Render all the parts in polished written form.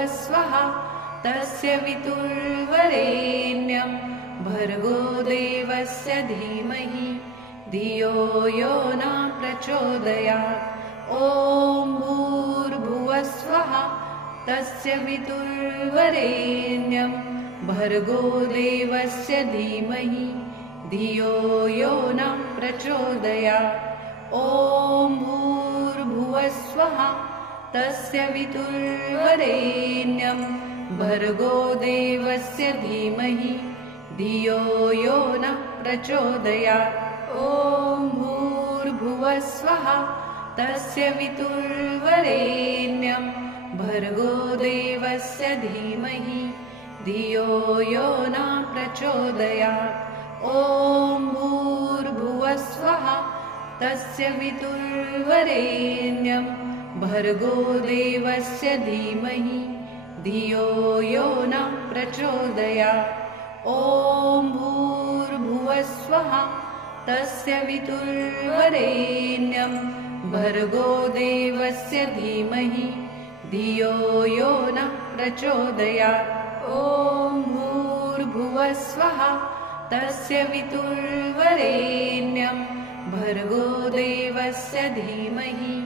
भूर्भुवस्वः तस्य वितुर्वरेण्यं भर्गो देवस्य धीमहि धियो यो न प्रचोदयात्। ॐ भूर्भुवस्वः तस्य वितुर्वरेण्यं भर्गो देवस्य धीमहि धियो यो न प्रचोदयात्। ॐ भूर्भुवस्वः तस्य वितुर्वरेण्यं भर्गो देवस्य धीमहि धियो यो न प्रचोदयात्। ॐ भूर्भुवस्वः तस्य वितुर्वरेण्यं भर्गो देवस्य धीमहि धियो यो न प्रचोदयात्। ॐ भूर्भुवस्वः तस्य वितुर्वरेण्यं भर्गो देवस्य धीमहि धियो यो न प्रचोदयात्। ॐ भूर्भुवस्वः तस्य वितुर्वरेण्यं भर्गो देवस्य धीमहि धियो यो न प्रचोदयात्। ॐ भूर्भुवस्वः तस्य वितुर्वरेण्यं भर्गो देवस्य धीमहि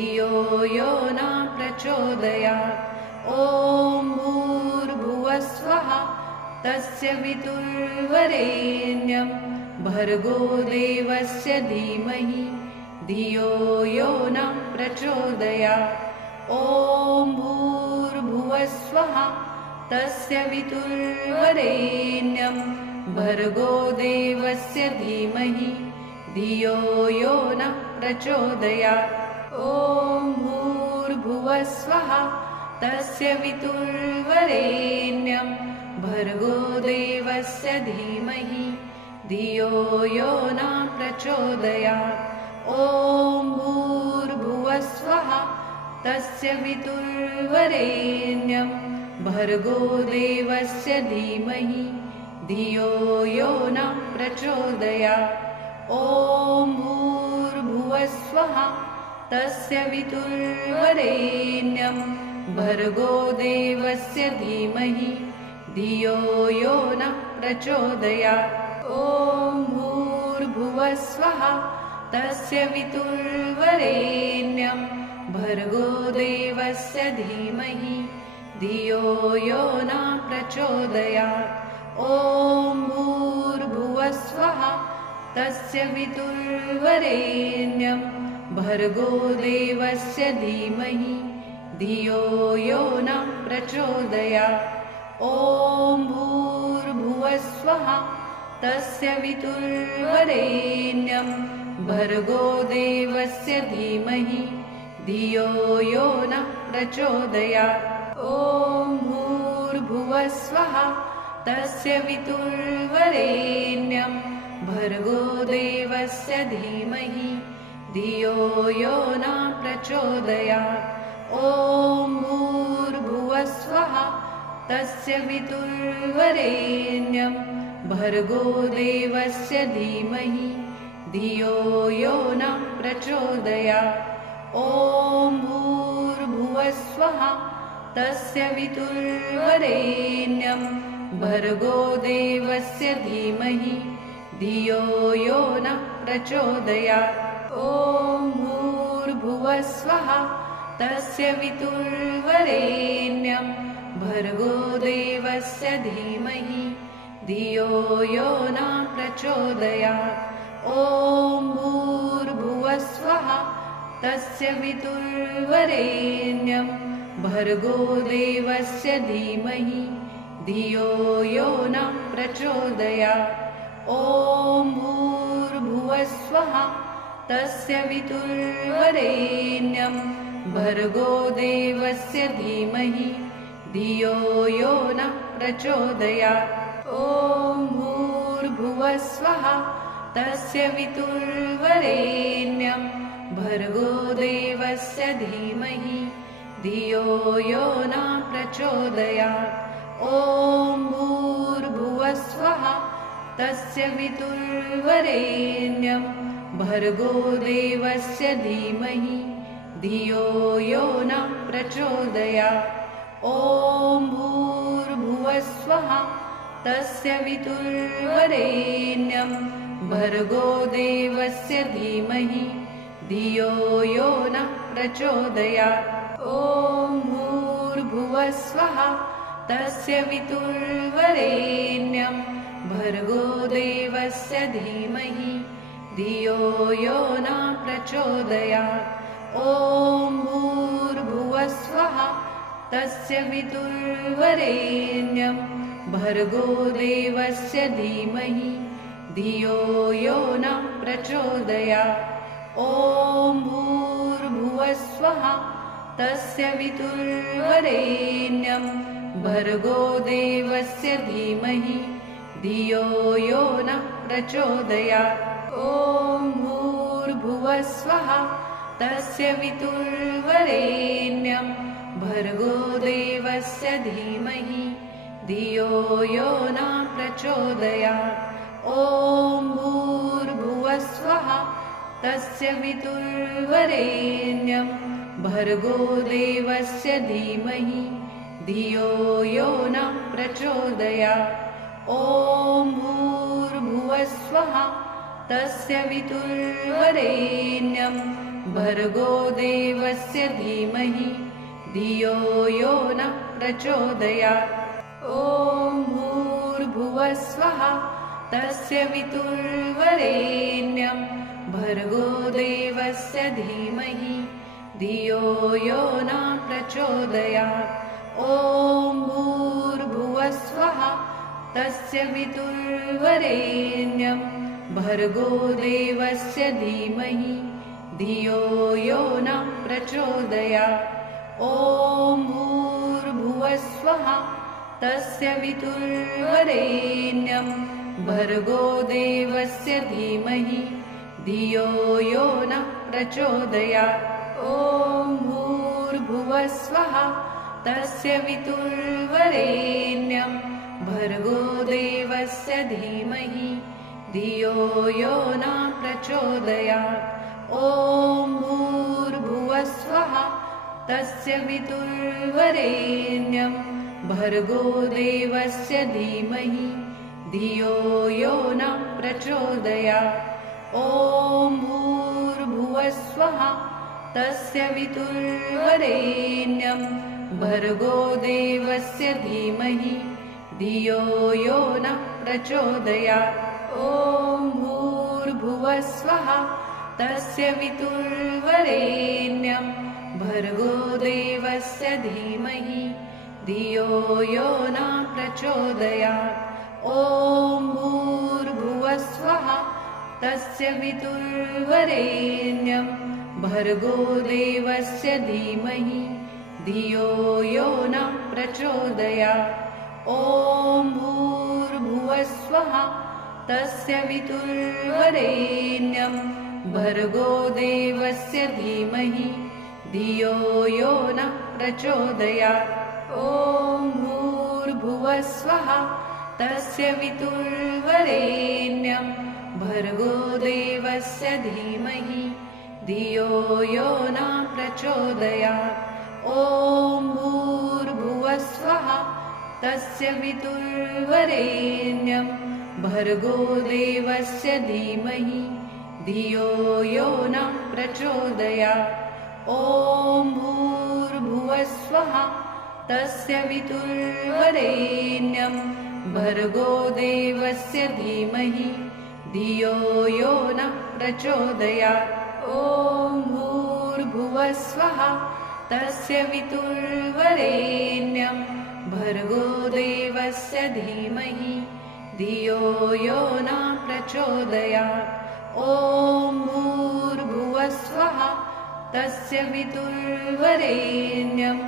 धियो यो न प्रचोदयात्। ॐ भूर्भुवस्वः तस्य वितुर्वरेण्यं भर्गो देवस्य धीमहि धियो यो न प्रचोदयात्। ॐ भूर्भुवस्वः तस्य वितुर्वरेण्यं भर्गो देवस्य धीमहि धियो यो न प्रचोदयात्। ॐ भूर्भुवस्वः तस्य वितुर्वरेण्यं भर्गो देवस्य धीमहि धियो यो न प्रचोदयात्। ॐ भूर्भुवस्वः तस्य वितुर्वरेण्यं भर्गो देवस्य धीमहि धियो यो न प्रचोदयात्। ॐ भूर्भुवस्वः तस्य वितुर्वरेण्यं भर्गो देवस्य धीमहि धियो यो न प्रचोदयात्। ॐ भूर्भुवस्वः तस्य वितुर्वरेण्यं भर्गो देवस्य धीमहि धियो यो न प्रचोदयात्। ॐ भूर्भुवस्वः तस्य वितुर्वरेण्यं भर्गो देवस्य धीमहि धियो यो न प्रचोदयात्। ॐ भूर्भुवस्वः तस्य वितुर्वरेण्यं भर्गो देवस्य धीमहि धियो यो न प्रचोदयात्। ॐ भूर्भुवस्वः तस्य वितुर्वरेण्यं भर्गो देवस्य धीमहि धियो यो न प्रचोदयात्। ॐ भूर्भुवस्वः तस्य वितुर्वरेण्यं भर्गो देवस्य धीमहि धियो यो न प्रचोदयात्। ॐ भूर्भुवस्वः तस्य वितुर्वरेण्यं भर्गो देवस्य धीमहि धियो यो न प्रचोदयात्। ॐ भूर्भुवस्वः तस्य वितुर्वरेण्यं भर्गो देवस्य धीमहि धियो यो न प्रचोदयात्। ॐ भूर्भुवस्वः तस्य वितुर्वरेण्यं भर्गो देवस्य धीमहि धियो यो न प्रचोदयात्। ॐ भूर्भुवस्वः तस्य वितुर्वरेण्यं भर्गो देवस्य धीमहि धियो यो न प्रचोदयात्। ॐ भूर्भुवस्वः तस्य वितुर्वरेण्यं भर्गो देवस्य धीमहि धियो यो न प्रचोदयात्। ॐ भूर्भुवस्वः तस्य वितुर्वरेण्यं भर्गो देवस्य धीमहि धियो यो न प्रचोदयात्। ॐ ॐ भूर्भुवस्वः तस्य वितुर्वरेण्यं भर्गो देवस्य धीमहि धियो यो नः प्रचोदयात् ॐ भूर्भुवस्वः तस्य वितुर्वरेण्यं भर्गो देवस्य धीमहि धियो यो नः प्रचोदयात् ॐ भूर्भुवस्वः तस्य वितुर्वरेण्यं भर्गो देवस्य धीमहि धियो यो नः प्रचोदयात् ॐ भूर्भुवस्वः तस्य वितुर्वरेण्यं भर्गो देवस्य धीमहि धियो यो नः प्रचोदयात् ॐ भूर्भुवस्वः तस्य वितुर्वरेण्यं भर्गो देवस्य धीमहि धियो यो नः प्रचोदयात् ॐ भूर्भुवस्वः तस्य वितुर्वरेण्यं भर्गो देवस्य धीमहि धियो यो नः प्रचोदयात् ॐ भूर्भुवस्वः तस्य वितुर्वरेण्यं भर्गो देवस्य धीमहि धियो यो नः प्रचोदयात् ॐ भूर्भुवस्वः तस्य वितुर्वरेण्यं भर्गो देवस्य धीमहि धियो यो नः प्रचोदयात् ॐ भूर्भुवस्वः तस्य वितुर्वरेण्यं भर्गो देवस्य धीमहि धियो यो नः प्रचोदयात् ॐ भूर्भुवस्वः तस्य वितुर्वरेण्यं भर्गो देवस्य धीमहि धियो यो नः प्रचोदयात् ॐ भूर्भुवस्वः तस्य वितुर्वरेण्यं भर्गो देवस्य धीमहि धियो यो नः प्रचोदयात् ॐ भूर्भुवस्वः तस्य वितुर्वरेण्यं भर्गो देवस्य धीमहि धियो यो नः प्रचोदयात् ॐ भूर्भुवस्वः तस्य वितुर्वरेण्यं भर्गो देवस्य धीमहि धियो यो नः प्रचोदयात् ॐ भूर्भुवस्वः तस्य वितुर्वरेण्यं भर्गो देवस्य धीमहि धियो यो नः प्रचोदयात् ॐ भूर्भुवस्वः तस्य वितुर्वरेण्यं भर्गो देवस्य धीमहि धियो यो नः प्रचोदयात् ॐ भूर्भुवस्वः तस्य वितुर्वरेण्यं भर्गो देवस्य धीमहि धियो यो नः प्रचोदयात् ॐ भूर्भुवस्वः तस्य वितुर्वरेण्यं भर्गो देवस्य धीमहि धियो यो नः प्रचोदयात् ॐ भूर्भुवस्वः तस्य वितुर्वरेण्यं भर्गो देवस्य धीमहि धियो यो नः प्रचोदयात् ॐ भूर्भुवस्वः तस्य वितुर्वरेण्यं भर्गो देवस्य धीमहि धियो यो नः प्रचोदयात् ॐ भूर्भुवस्वः तस्य वितुर्वरेण्यं भर्गो देवस्य धीमहि धियो यो नः प्रचोदयात् ॐ भूर्भुवस्वः तस्य वितुर्वरेण्यं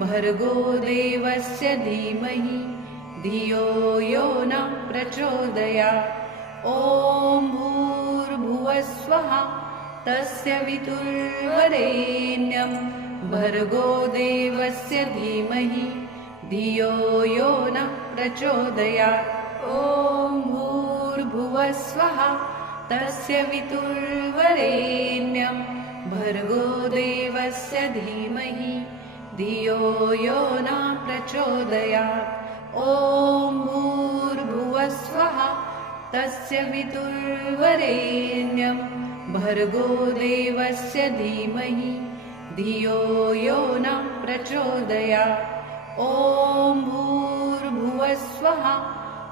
भर्गो देवस्य धीमहि धियो यो नः प्रचोदयात् ॐ भूर्भुवस्वः तस्य वितुर्वरेण्यं भर्गो देवस्य धीमहि धियो यो नः प्रचोदयात् ॐ भूर्भुवस्वः तस्य वितुर्वरेण्यं भर्गो देवस्य धीमहि धियो यो नः प्रचोदयात्। ॐ भूर्भुवस्वः तस्य वितुर्वरेण्यं भर्गो देवस्य धीमहि धियो यो न प्रचोदयात्। ॐ भूर्भुवस्वः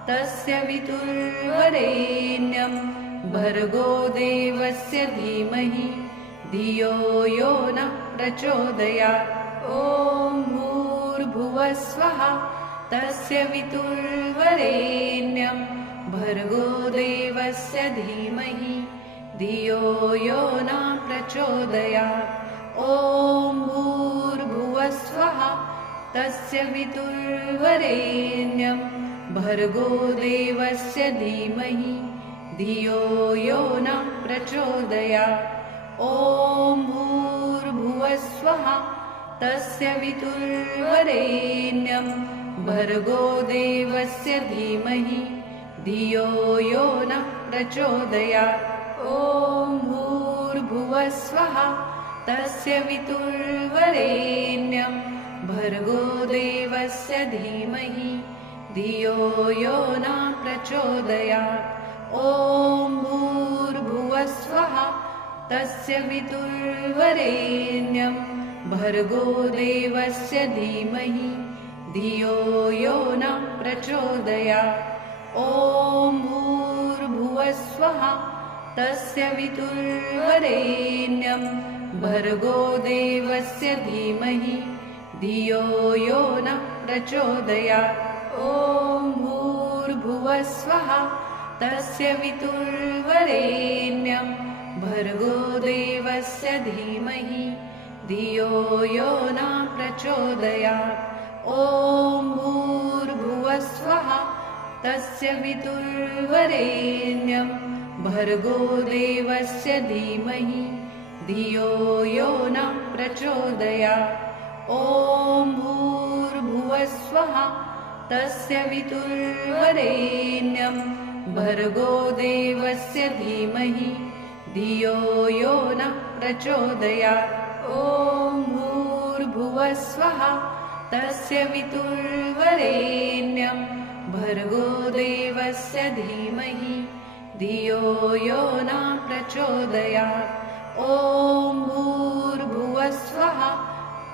तस्य वितुर्वरेण्यं भर्गो देवस्य धीमहि धियो यो न प्रचोदयात्। ॐ भूर्भुवस्वः तस्य वितुर्वरेण्यं भर्गो देवस्य धीमहि धियो यो न प्रचोदयात्। ॐ भूर्भुवस्वः तस्य वितुर्वरेण्यं भर्गो देवस्य धीमहि धियो यो न प्रचोदयात्। ॐ भूर्भुवस्वः तस्य वितुर्वरेण्यं भर्गो देवस्य धीमहि धियो यो न प्रचोदयात्। ॐ भूर्भुवस्वः तस्य वितुर्वरेण्यं भर्गो देवस्य धीमहि धियो यो न प्रचोदयात्। ॐ भूर्भुवस्वः तस्य वितुर्वरेण्यं भर्गो देवस्य धीमहि धियो यो न प्रचोदयात्। ॐ भूर्भुवस्वः तस्य वितुर्वरेण्यं भर्गो देवस्य धीमहि धियो यो न प्रचोदयात्। ॐ भूर्भुवस्वः तस्य वितुर्वरेण्यं भर्गो देवस्य धीमहि धियो यो न प्रचोदयात्। ॐ भूर्भुवस्वः तस्य वितुर्वरेण्यं भर्गो देवस्य धीमहि धियो यो न प्रचोदयात्। ॐ भूर्भुवस्वः तस्य वितुर्वरेण्यं भर्गो देवस्य धीमहि धियो यो न प्रचोदयात्। ॐ भूर्भुवस्वः तस्य वितुर्वरेण्यं भर्गो देवस्य धीमहि धियो यो न प्रचोदयात्। ॐ भूर्भुवस्वः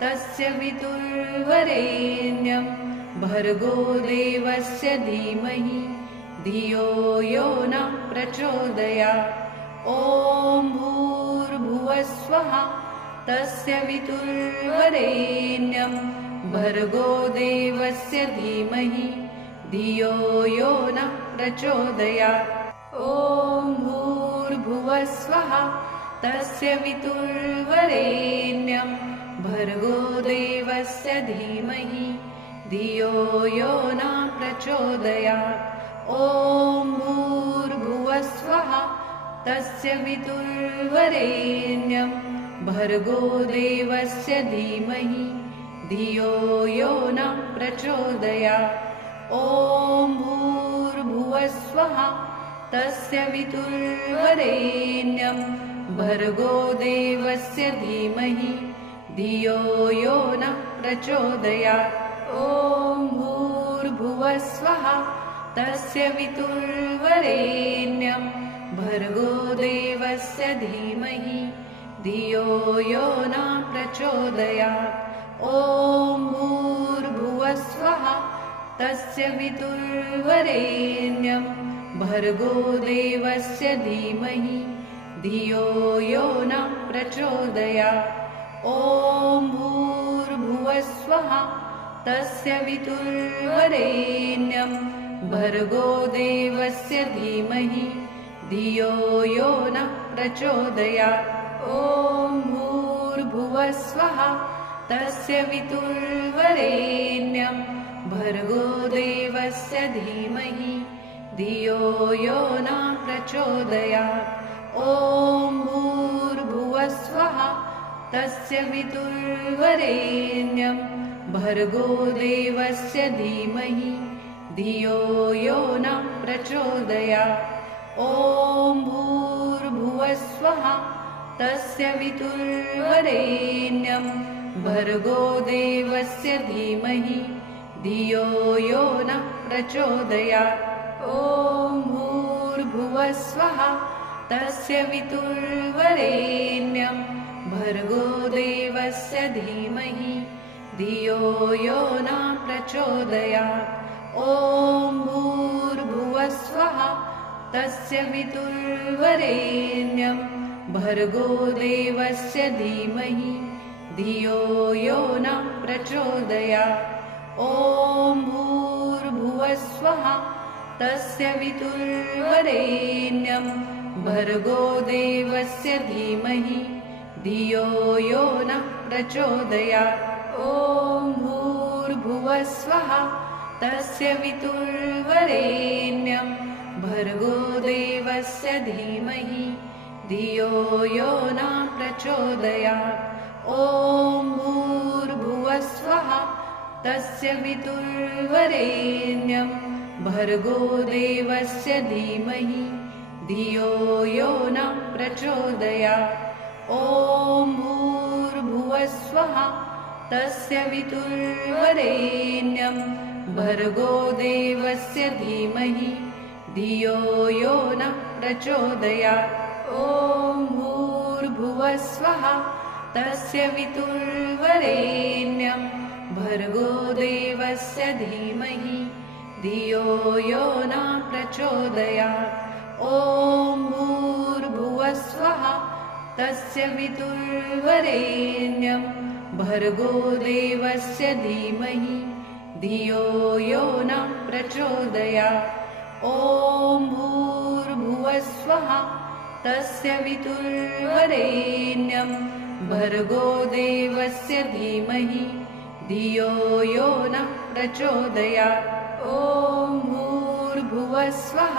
तस्य वितुर्वरेण्यं भर्गो देवस्य धीमहि धियो यो न प्रचोदयात्। ॐ भूर्भुवस्वः तस्य वितुर्वरेण्यं भर्गो देवस्य धीमहि धियो यो न प्रचोदयात्। ॐ भूर्भुवस्वः तस्य वितुर्वरेण्यं भर्गो देवस्य धीमहि धियो यो न प्रचोदयात्। ॐ भूर्भुवस्वः तस्य वितुर्वरेण्यं भर्गो देवस्य धीमहि धियो यो न प्रचोदयात्। ॐ भूर्भुवस्वः तस्य वितुर्वरेण्यं भर्गो देवस्य धीमहि धियो यो न प्रचोदयात्। ॐ भूर्भुवस्वः तस्य वितुर्वरेण्यं भर्गो देवस्य धीमहि धियो यो न प्रचोदयात्। ॐ भूर्भुवस्वः तस्य वितुर्वरेण्यं भर्गो देवस्य धीमहि धियो यो न प्रचोदयात्। ॐ भूर्भुवस्वः तस्य वितुर्वरेण्यं भर्गो देवस्य धीमहि धियो यो न प्रचोदयात्। ॐ भूर्भुवस्वः तस्य वितुर्वरेण्यं भर्गो देवस्य धीमहि धियो यो न प्रचोदयात्। ॐ भूर्भुवस्वः तस्य वितुर्वरेण्यं भर्गो देवस्य धीमहि धियो यो न प्रचोदयात्। ॐ भूर्भुवस्वः तस्य वितुर्वरेण्यं भर्गो देवस्य धीमहि धियो यो नः प्रचोदयात्। ॐ भूर्भुवस्वः तस्य वितुर्वरेण्यं भर्गो देवस्य धीमहि धियो यो नः प्रचोदयात्। ॐ भूर्भुवस्वः तस्य वितुर्वरेण्यं भर्गो देवस्य धीमहि धियो यो नः प्रचोदयात्। ॐ भूर्भुवस्वः तस्य वितुर्वरेण्यं भर्गो देवस्य धीमहि धियो यो नः प्रचोदयात्। ॐ भूर्भुवस्वः तस्य वितुर्वरेण्यं भर्गो देवस्य धीमहि धियो यो नः प्रचोदयात्। ॐ भूर्भुवस्वः तस्य वितुर्वरेण्यं भर्गो देवस्य धीमहि धियो यो नः प्रचोदयात्। ॐ भूर्भुवस्वः तस्य वितुर्वरेण्यं भर्गो देवस्य धीमहि धियो यो नः प्रचोदयात्। ॐ भूर्भुवस्वः तस्य वितुर्वरेण्यं भर्गो देवस्य धीमहि धियो यो नः प्रचोदयात्। ॐ भूर्भुवस्वः तस्य वितुर्वरेण्यं भर्गो देवस्य धीमहि धियो यो नः प्रचोदयात्। ॐ भूर्भुवस्वः तस्य वितुर्वरेण्यं भर्गो देवस्य धीमहि धियो यो नः प्रचोदयात्। ॐ भूर्भुवस्वः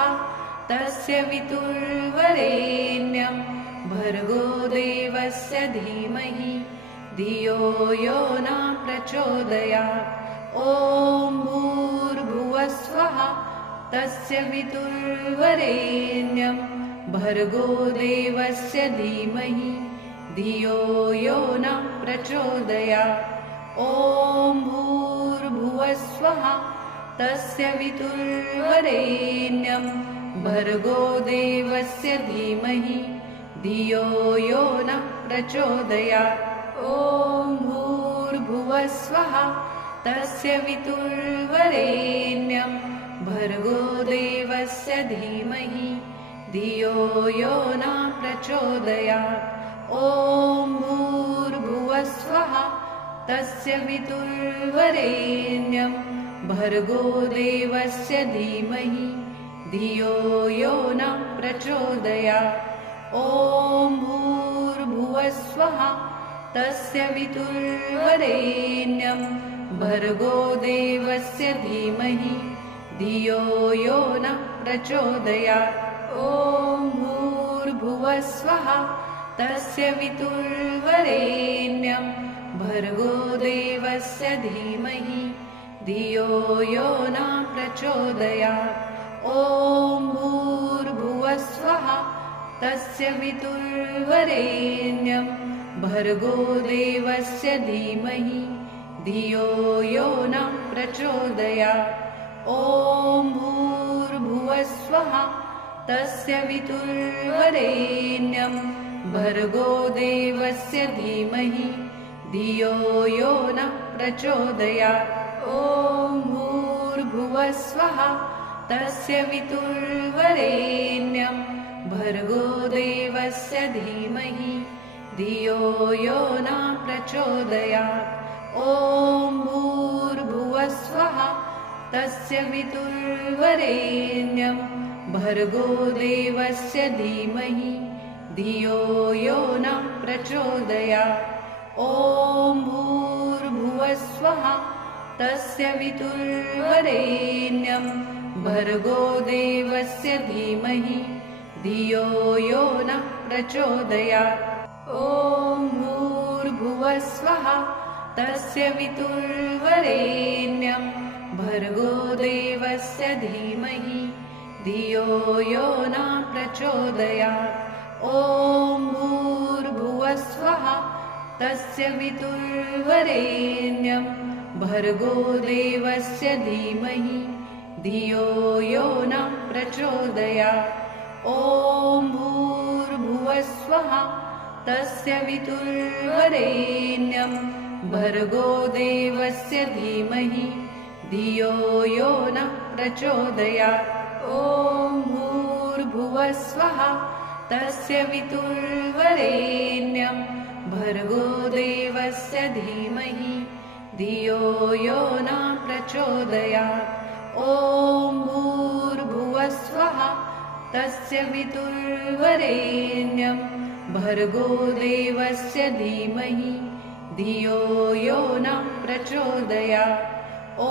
तस्य वितुर्वरेण्यं भर्गो देवस्य धीमहि धियो यो नः प्रचोदयात्। ॐ भूर्भुवस्वः तस्य वितुर्वरेण्यं भर्गो देवस्य धीमहि धियो यो नः प्रचोदयात्। ॐ भूर्भुवस्वः तस्य वितुर्वरेण्यं भर्गो देवस्य धीमहि धियो यो नः प्रचोदयात्। ॐ भूर्भुवस्वः तस्य वितुर्वरेण्यं भर्गो देवस्य धीमहि धियो यो नः प्रचोदयात्। ॐ भूर्भुवस्वः तस्य वितुर्वरेण्यं भर्गो देवस्य धीमहि धियो यो नः प्रचोदयात्। ॐ भूर्भुवस्वः तस्य वितुर्वरेण्यं भर्गो देवस्य धीमहि धियो यो नः प्रचोदयात्। ॐ भूर्भुवस्वः तस्य वितुर्वरेण्यं भर्गो देवस्य धीमहि धियो यो नः प्रचोदयात्। ॐ भूर्भुवस्वः तस्य वितुर्वरेण्यं भर्गो देवस्य धीमहि धियो यो नः प्रचोदयात्। ॐ भूर्भुवस्वः तस्य वितुर्वरेण्यं भर्गो देवस्य धीमहि धियो यो नः प्रचोदयात्। ॐ भूर्भुवस्वः तस्य वितुर्वरेण्यं भर्गो देवस्य धीमहि धियो यो नः प्रचोदयात्। ॐ भूर्भुवस्वः तस्य वितुर्वरेण्यं भर्गो देवस्य धीमहि धियो यो नः प्रचोदयात्। ॐ भूर्भुवस्वः तस्य वितुर्वरेण्यं भर्गो देवस्य धीमहि धियो यो नः प्रचोदयात्। ॐ भूर्भुवस्वः तस्य वितुर्वरेण्यं भर्गो देवस्य धीमहि धियो यो नः प्रचोदयात्। ॐ भूर्भुवस्वः तस्य वितुर्वरेण्यं भर्गो देवस्य धीमहि धियो यो न प्रचोदयात्। ॐ भूर्भुवस्वः तस्य वितुर्वरेण्यं भर्गो देवस्य धीमहि धियो यो न प्रचोदयात्। ॐ भूर्भुवस्वः तस्य वितुर्वरेण्यं भर्गो देवस्य धीमहि धियो यो न प्रचोदयात्। ॐ भूर्भुवस्वः तस्य वितुर्वरेण्यं भर्गो देवस्य धीमहि धियो यो न प्रचोदयात्। ॐ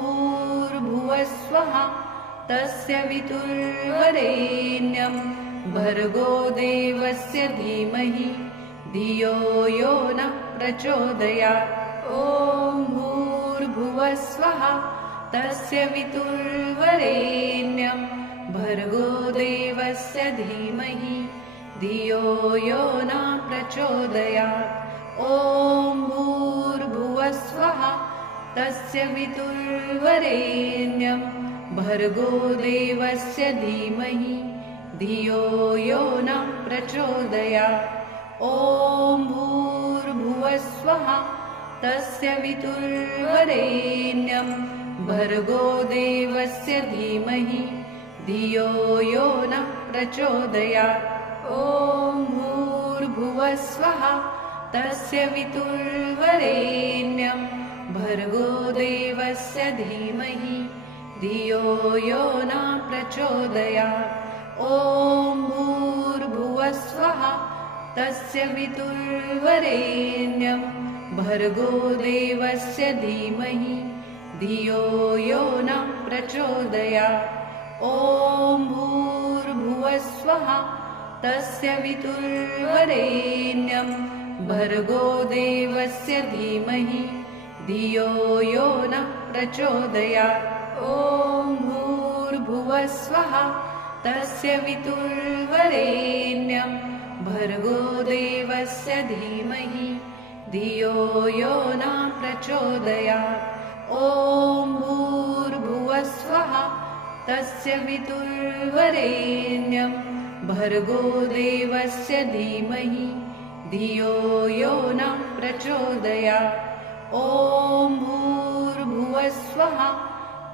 भूर्भुवस्वः तस्य वितुर्वरेण्यं भर्गो देवस्य धीमहि धियो यो न प्रचोदयात्। ॐ भूर्भुवस्वः तस्य वितुर्वरेण्यं भर्गो देवस्य धीमहि धियो यो न प्रचोदयात्। ॐ भूर्भुवस्वः तस्य वितुर्वरेण्यं भर्गो देवस्य धीमहि धियो यो न प्रचोदयात्। ॐ भूर्भुवस्वः तस्य वितुर्वरेण्यं भर्गो देवस्य धीमहि धियो यो न प्रचोदयात्। ॐ भूर्भुवस्वः तस्य वितुर्वरेण्यं भर्गो देवस्य धीमहि धियो यो न प्रचोदयात्। ॐ भूर्भुवस्वः तस्य वितुर्वरेण्यं भर्गो देवस्य धीमहि धियो यो न प्रचोदयात्। ॐ भूर्भुवस्वः तस्य वितुर्वरेण्यं भर्गो देवस्य धीमहि धियो यो न प्रचोदयात्। ॐ भूर्भुवस्वः तस्य वितुर्वरेण्यं भर्गो देवस्य धीमहि धियो यो न प्रचोदयात्। ॐ भूर्भुवस्वः तस्य वितुर्वरेण्यं भर्गो देवस्य धीमहि धियो यो न प्रचोदयात्। ॐ भूर्भुवस्वः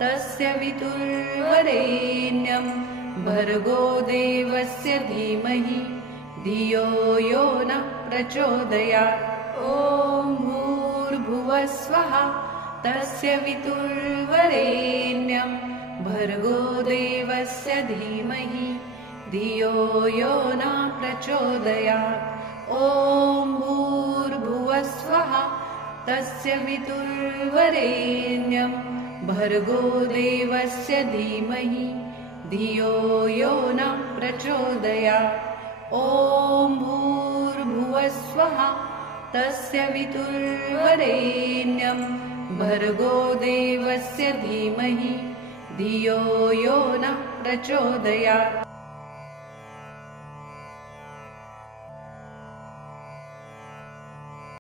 तस्य वितुर्वरेण्यं भर्गो देवस्य धीमहि धियो यो न प्रचोदयात्। ॐ भूर्भुवस्वः तस्य वितुर्वरेण्यं भर्गो देवस्य धीमहि धियो यो न प्रचोदयात्। ॐ भूर्भुवस्वः तस्य वितुर्वरेण्यं भर्गो देवस्य धीमहि धियो यो न प्रचोदयात्। ॐ भूर्भुवस्वः तस्य वितुर्वरेण्यं भर्गो देवस्य धीमहि धियो यो न प्रचोदयात्।